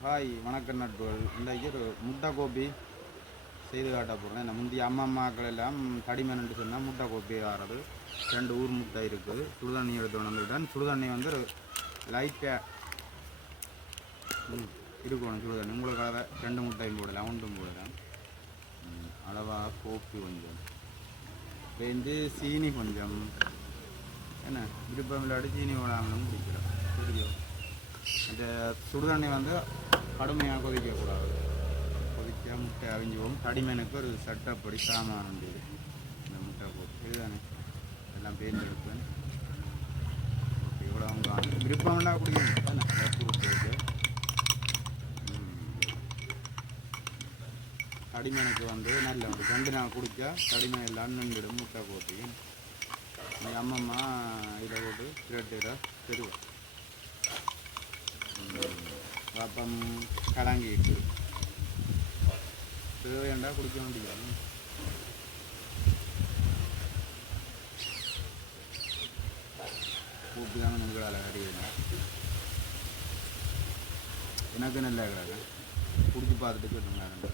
Hi வணக்கம் நட்புகள். இன்றைக்கு ஒரு முட்டை கோப்பி செய்து காட்ட போகிறேன். இந்த முந்தைய அம்மாக்கள் எல்லாம் தடிமேனு சொன்னால் முட்டை கோப்பி ஆறது. 2 ஊர் முட்டை இருக்குது. சுடுதண்ணி எடுத்து வந்துவிட்டேன். சுடுதண்ணி வந்து லைட்டாக இருக்கணும். சுடுதண்ணி உங்களுக்கு அளவை 2 முட்டையும் போடலாம், ஒன்றும் போடலாம். அளவாக கோப்பி கொஞ்சம் வந்து சீனி கொஞ்சம் என்ன விருப்பம் இல்லாட்டி சீனி போடாமலும் குடிக்கலாம். தெரியும். இந்த சுடுதண்ணி வந்து கடுமையாக கொதிக்கக்கூடாது. கொதிக்க முட்டை அவிஞ்சுவோம். தடிமனுக்கு ஒரு சட்டப்படி சாமான் உண்டு. இந்த முட்டை போட்டு இதுதானே எல்லாம் பேர்ந்து எடுப்பேன். ஓகே, இவ்வளோ அவங்க விருப்பம் வேண்டாம் குடிக்கணும். தடிமனுக்கு வந்து நல்ல உண்டு. 2 நாள் குடித்தா தடிமன் எல்லாம் நின்றுடும். முட்டை போட்டு எங்கள் அம்மம்மா இதில் போட்டு திரட்டிட தெருவேன். பாப்பம் கலங்கிட்டு தேவையாண்டா குடிக்க வேண்டியது. கூப்பி தான் உங்களால் அறியுது. எனக்கு நல்லா இருக்கிறாங்க. குடிச்சு பார்த்துட்டு கேட்டுருந்தாங்க.